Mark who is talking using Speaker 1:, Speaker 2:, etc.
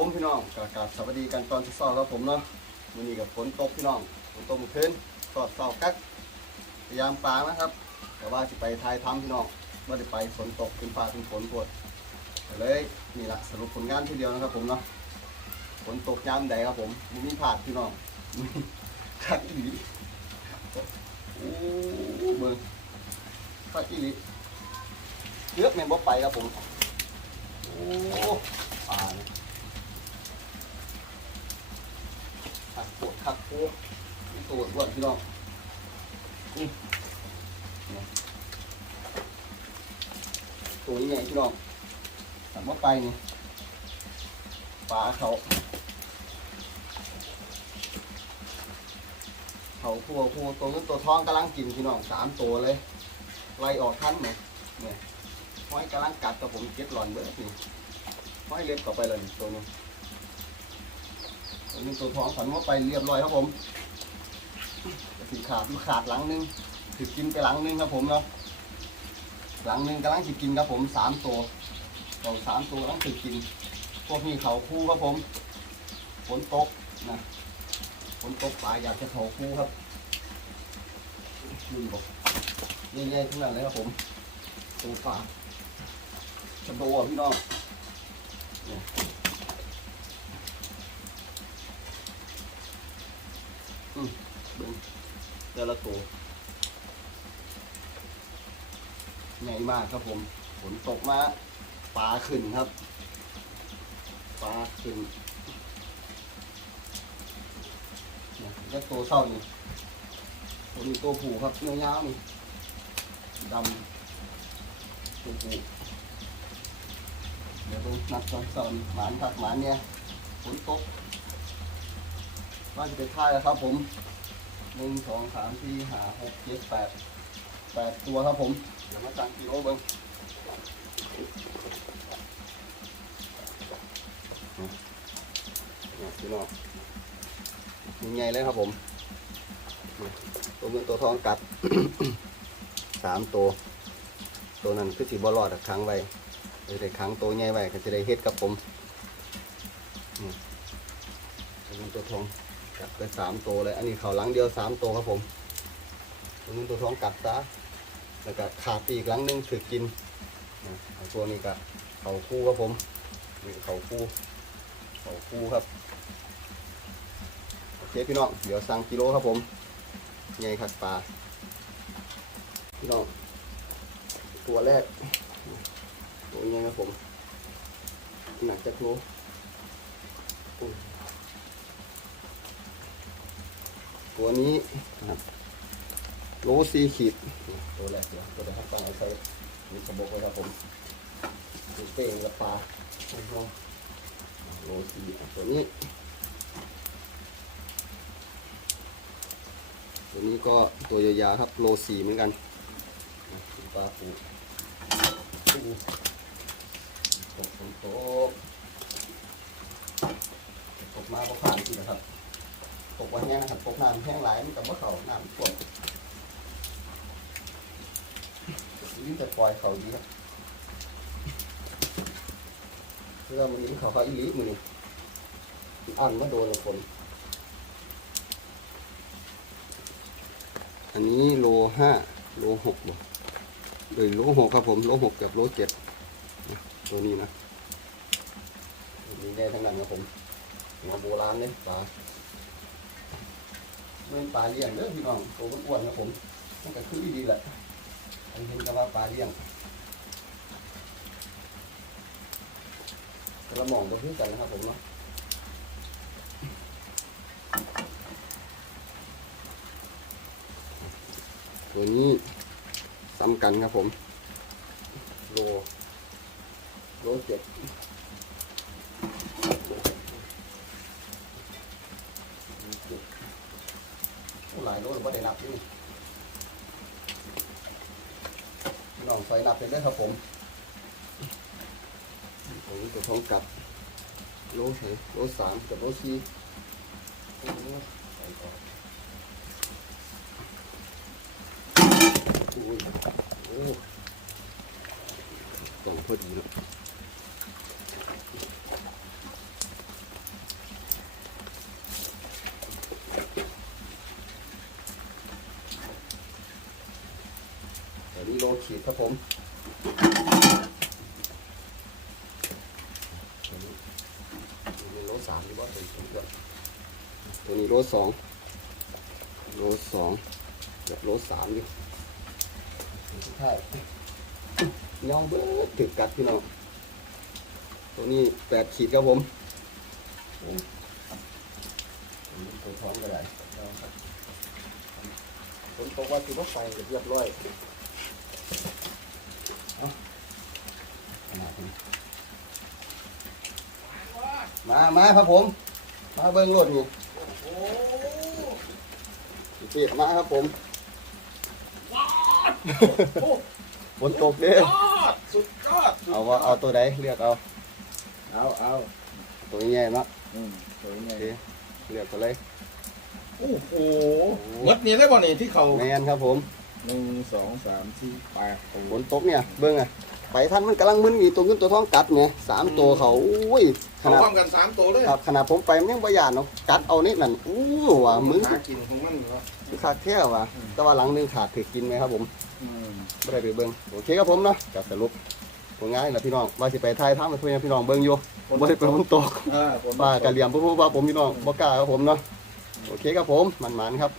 Speaker 1: ผมพี่น้องกากาสวัสดีกันตอนเช้าครับผมเนาะวันนี้กับฝนตกพี่น้องฝนตกเมื่อคืนก็เช้ากักพยายามปลานะครับ แต่ว่าจะไปทายทำพี่น้องไม่ได้ไปฝนตกเป็นฟ้าเป็นฝนปวดเลยนี่แหละสรุปผลงานทีเดียวนะครับ ผมเนาะฝนตกยามใดครับผมมีมีผาดพี่น้องคักอีลีโอ้เบิ่งคักอีลีเยอะแม่นบ่ไปครับผมโอ้ปลาเนี่ยขัก ปวดขักโคนี่ตัวอ้วนพี่น้องนี่นะตัวนี้ไงพี่น้องสั่งว่าไปนี่ปลาเขาเขาพัวพัวตัวเงินตัวทองกำลังกินพี่น้องสามตัวเลยไล่ออกทันเนี่ยเนี่ยห้อยกำลังกัดกับผมเก็บหลอนเบิดนี่ห้อยเล็บกลับไปเลยตัวนึง ตัวนี้ตัวท้องฝันว่าไปเรียบร้อยครับผมสีขาดมันขาดหลังนึงถือกินไปหลังนึงครับผมเนาะหลังนึงกำลังถือกินครับผมสามตัวเราสามตัวกำลังถือกิน พวกนี้เขาคู่ครับผมฝนตกนะฝนตกปลาอยากจะเขาคู่ครับยืนบอกใหญ่ๆทั้งนั้นเลยครับผมตัวปลาจะโดอะพี่น้อง เบิ่ง แต่ละตัวใหญ่มากครับผมฝนตกมาปลาขึ้นครับปลาขึ้นเนี่ยแล้วตัวเศร้านี่ตัวนี้ตัวผูครับเนื้อยาวนี่ดำตัวผูเดี๋ยวต้องนัดตอนเศร้านี่หมานครับหมานเนี่ยฝนตกว่าจะไปท่ายแล้วครับผม หนึ่งสองสามสี่ห้าหกเจ็ดแปดแปดตัวครับผม เดี๋ยวมาจังกิโลเบิ้งเนี่ยพี่น้องยังไงเลยครับผมเนี่ยตัวเงินตัวทองกัด สามตัว ตัวนั้นคือสีบอลอดอะค้างไว้เลยได้ค้างตัวใหญ่ไว้ก็จะได้เฮ็ดกับผมนี่ตัวเงินตัวทอง กัดไปสามตัวเลย อันนี้เขาหลังเดียวสามตัวครับผม ตัวนี้ตัวท้องกัดซะแล้วก็ขาดอีกหลังหนึงถือกินตัวนี้ก็เขาคู่ครับผมนี่เขาคู่ เขาคู่ครับ โอเคพี่น้อง เดี๋ยวสั่งกิโลครับผมใหญ่ขัดปลา พี่น้อง ตัวแรก ตัวใหญ่ครับผม หนักจะโลอุ้ย ตัวนี้นะครับโลซีขีดตัวแรกเดี๋ยวตัวแรกให้ฟังเอาใส่มีสมบกไว้ครับผมดูเป้งกับปลาโลซีตัวนี้ ตัวนี้ก็ตัวยาวๆครับโลซีเหมือนกันปลาปูปูตกตกตกตกมาก็ผ่านที่นะครับ ตกวันแห้งนะครับตกน้ำแห้งหลายมันกับว่าเขาน้ำท่วมยิ่งจะปล่อยเขาดีครับเพื่อมันยิ่งเขาเขาอีลีมือนี่อันมาโดนกับผมอันนี้โลห้าโลหกบ่เลยโลหกครับผมโลหกกับโลเจ็ดตัวนี้นะตัวนี้ได้ทั้งนั้นครับผมหัวโบราณเลยปลา เป็นปลาเลี้ยงเด้อพี่น้องตัวอ้วนๆนะผมมันก็คือดีแหละอันเห็นก็ว่าปลาเลี้ยงกระหม่อมก็คือกันนะครับผมเนาะตัวนี้ซ้ำกันครับผม โล โลเจ็ด หลายโลหรือว่าได้นับอยู่พี่น้องไฟนับเป็นได้ครับผมผมตัวท้องกัดโลใส่โลสามกับโลสี่โอ้ยโอ้ยโอ้ตรงพอดีเลย ขีดครับผมตัวนี้โลสามหรือว่าตัวนี้ก็ตัวนี้โลสองโลสองกับโลสามอยู่สุดท้ายยองเบิดถึกกัดพี่น้องตัวนี้แปดขีดครับผมตัวนี้ตัวท้องก็ได้ครับฝนตกว่าคือว่าไฟเรียบร้อย ขนาดนี้ มามาครับผม มาเบิ้งรถนี่เสียมาครับผมฝนตกเด้อ
Speaker 2: สุดยอด
Speaker 1: เอาว่าเอาตัวใดเลือกเอา
Speaker 2: เอาเอา
Speaker 1: ตัวใหญ่เนาะ
Speaker 2: อืมสวยไง
Speaker 1: โอเคเลือกตัวเลย
Speaker 2: โอ้โหมดนี่ได้บ่นี่ที่เขา
Speaker 1: แมนครับผม
Speaker 2: หนึ่งสองสามสี่แปดโอ้โห
Speaker 1: ฝนตกเนี่ย เบิ้งอะ ไปท่านมันกำลังมึนมีตัวเงินตัวทองกัดเนี่ยสามตัวเขาอุ้ยข
Speaker 2: เขา
Speaker 1: นาด
Speaker 2: พร้อมกันสามตัวเลย
Speaker 1: ครับขนาดผมไปมันยังประหยัดเนาะกัดเอานี่นั่นอู้ว่ะมึง
Speaker 2: หากินของมันเนาะ
Speaker 1: ขาดแค่ว่ะแต่ว่าหลังหนึงขาดถือกินไหมครับผม
Speaker 2: อืม
Speaker 1: ไม่ได้ไปเบิ้งโอเคครับผมเนาะกับสรุปผลงานนี่แหละพี่น้องว่าสิไปทายทางมาคุยกับพี่น้องเบิ้งอยู่บ่ได้ไปฝนตก
Speaker 2: อ่าฝนตก
Speaker 1: ว่ากะเหลี่ยมพวกว่าผมพี่น้องบ่กล้าครับผมเนาะโอเคครับผมมันๆครับ